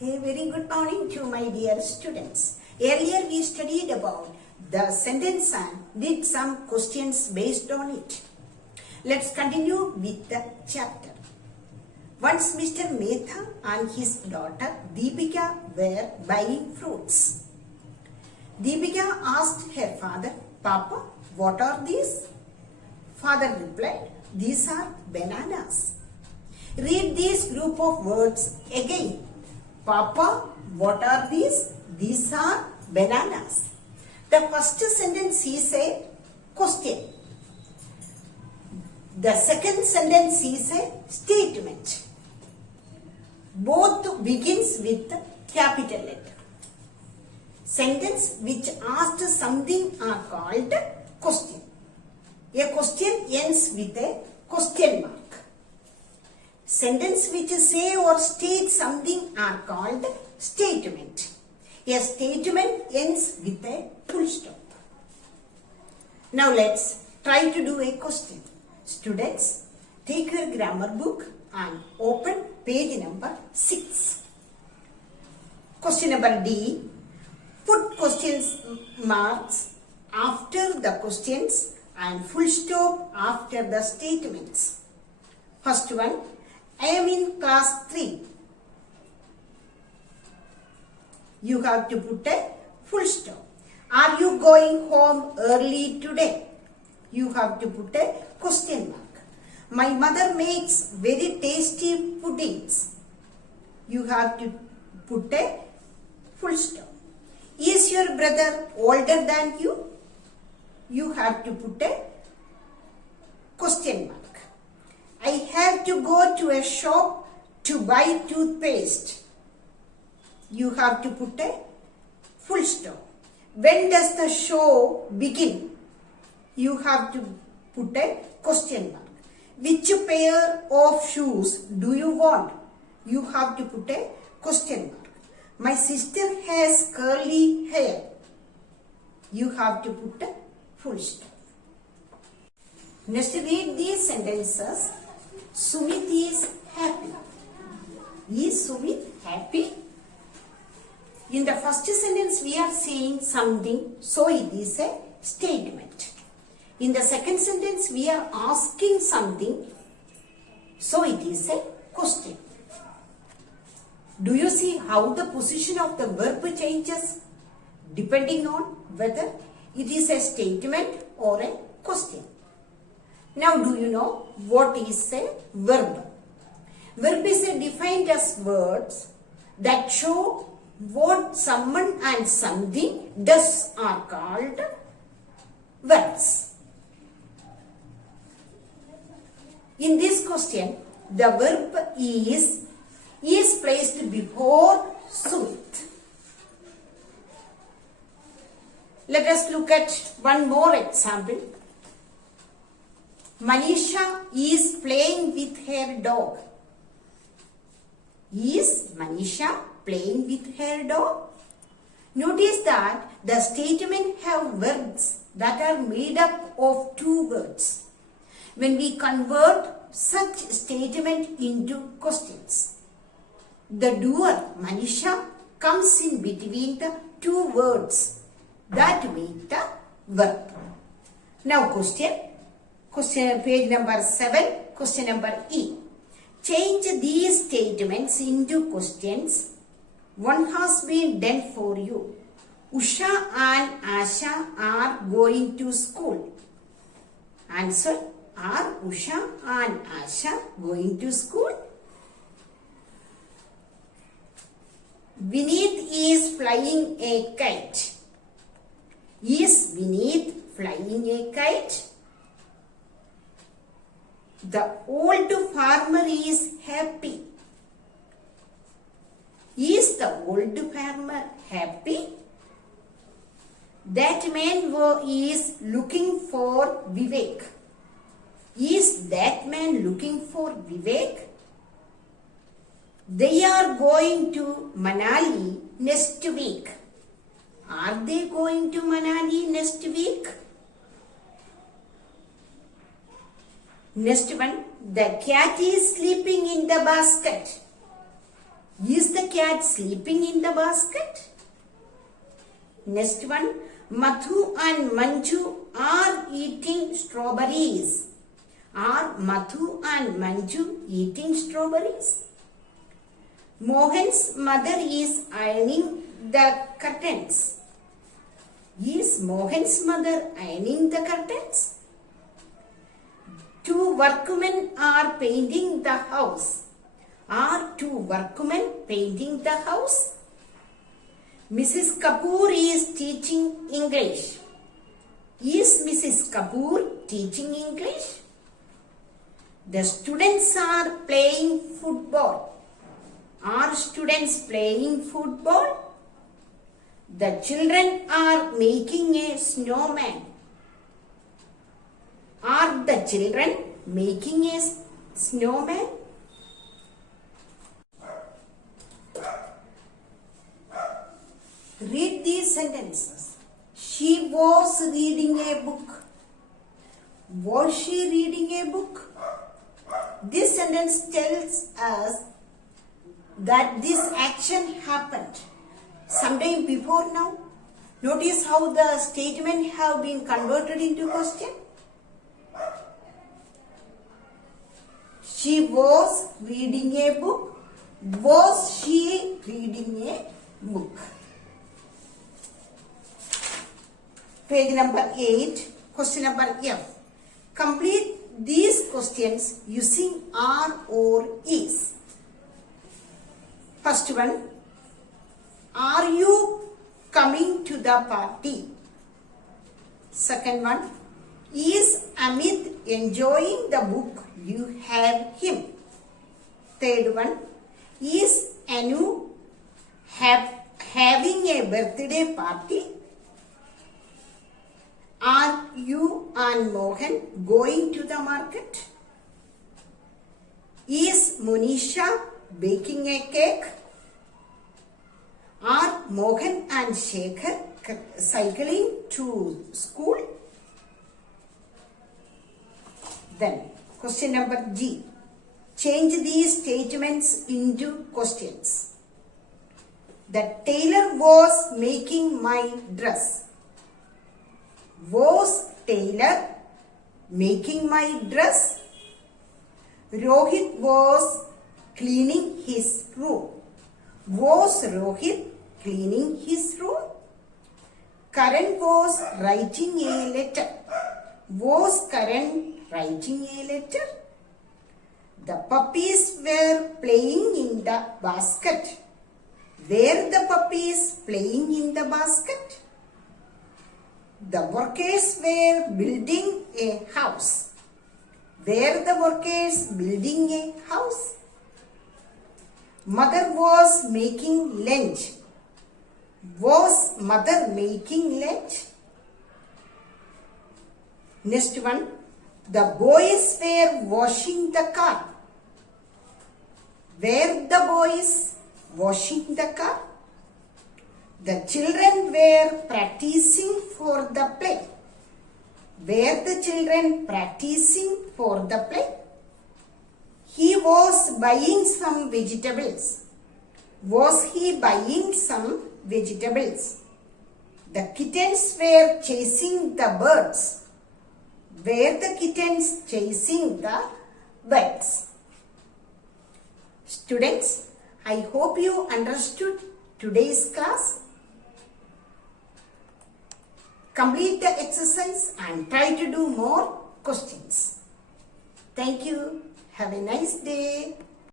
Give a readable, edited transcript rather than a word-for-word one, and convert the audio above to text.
A very good morning to my dear students. Earlier we studied about the sentence and did some questions based on it. Let's continue with the chapter. Once Mr. Mehta and his daughter Deepika were buying fruits. Deepika asked her father, "Papa, what are these?" Father replied, "These are bananas." Read this group of words again. Papa, what are these? These are bananas. The first sentence is a question. The second sentence is a statement. Both begins with capital letter. Sentence which asked something are called question. A question ends with a question mark. Sentence which say or state something are called statement. A statement ends with a full stop. Now let's try to do a question. Students, take your grammar book and open page number 6. Question number D. Put question marks after the questions and full stop after the statements. First one, I am in class 3. You have to put a full stop. Are you going home early today? You have to put a question mark. My mother makes very tasty puddings. You have to put a full stop. Is your brother older than you? You have to put a question mark. I have to go to a shop to buy toothpaste. You have to put a full stop. When does the show begin? You have to put a question mark. Which pair of shoes do you want? You have to put a question mark. My sister has curly hair. You have to put a full stop. Next, read these sentences. Sumit is happy. Is Sumit happy? In the first sentence we are saying something, so it is a statement. In the second sentence we are asking something, so it is a question. Do you see how the position of the verb changes depending on whether it is a statement or a question? Now, do you know what is a verb? Verb is defined as words that show what someone and something does are called verbs. In this question, the verb is placed before Sumit. Let us look at one more example. Manisha is playing with her dog. Is Manisha playing with her dog? Notice that the statement have verbs that are made up of two words. When we convert such statement into questions, the doer Manisha comes in between the two words that make the verb. Now question page number 7, question number E. Change these statements into questions. One has been done for you. Usha and Asha are going to school. Answer. Are Usha and Asha going to school? Vineet is flying a kite. Is Vineet flying a kite? The old farmer is happy. Is the old farmer happy? That man is looking for Vivek. Is that man looking for Vivek? They are going to Manali next week. Are they going to Manali next week? Next one, the cat is sleeping in the basket. Is the cat sleeping in the basket? Next one. Madhu and Manju are eating strawberries. Are Madhu and Manju eating strawberries? Mohan's mother is ironing the curtains. Is Mohan's mother ironing the curtains? Two workmen are painting the house. Are two workmen painting the house? Mrs. Kapoor is teaching English. Is Mrs. Kapoor teaching English? The students are playing football. Are students playing football? The children are making a snowman. Are the children making a snowman? Read these sentences. She was reading a book. Was she reading a book? This sentence tells us that this action happened sometime before now. Notice how the statement have been converted into question. She was reading a book. Was she reading a book? Page number 8, question number F. Complete these questions using are or is. First one, are you coming to the party? Second one, is Amit enjoying the book you have him? Third one, is Anu having a birthday party? Are you and Mohan going to the market? Is Monisha baking a cake? Are Mohan and Shekhar cycling to school? Then, question number G. Change these statements into questions. The tailor was making my dress. Was tailor making my dress? Rohit was cleaning his room. Was Rohit cleaning his room? Karan was writing a letter. Was Karan writing a letter? The puppies were playing in the basket. Were the puppies playing in the basket? The workers were building a house. Were the workers building a house? Mother was making lunch. Was mother making lunch? Next one. The boys were washing the car. Were the boys washing the car? The children were practicing for the play. Were the children practicing for the play? He was buying some vegetables. Was he buying some vegetables? The kittens were chasing the birds. Were the kittens chasing the birds? Students, I hope you understood today's class. Complete the exercise and try to do more questions. Thank you. Have a nice day.